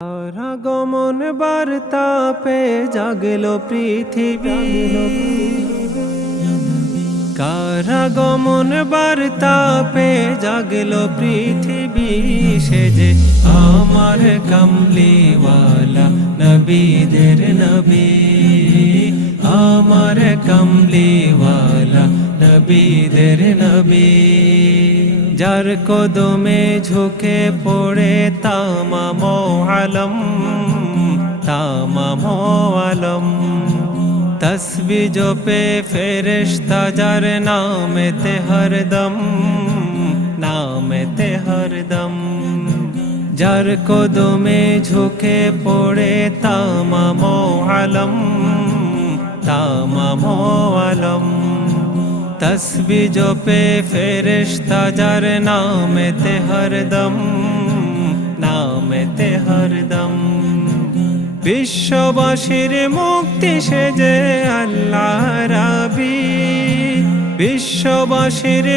আগমন বার্তা পে জাগলো পৃথিবী, কারাগমন বার্তা পে জাগলো পৃথিবী। সে যে আমার কামলিওয়ালা নবীদের নবী, আমার কামলিওয়ালা নবীদের নবী। যার কদমে ঝুঁকে পড়ে তামাম আলম, তামাম আলম। তসবি জপে ফেরেশতা যার নামেতে হরদম, নামেতে হরদম। যার কদমে ঝুঁকে পড়ে তামাম আলম, তামাম আলম। তসবি জপে ফেরেশতা যার নামেতে হরদম, নামেতে হরদম। বিশ্ববাসীর মুক্তি সে যে আল্লাহ রাবি, বিশ্ববাসীর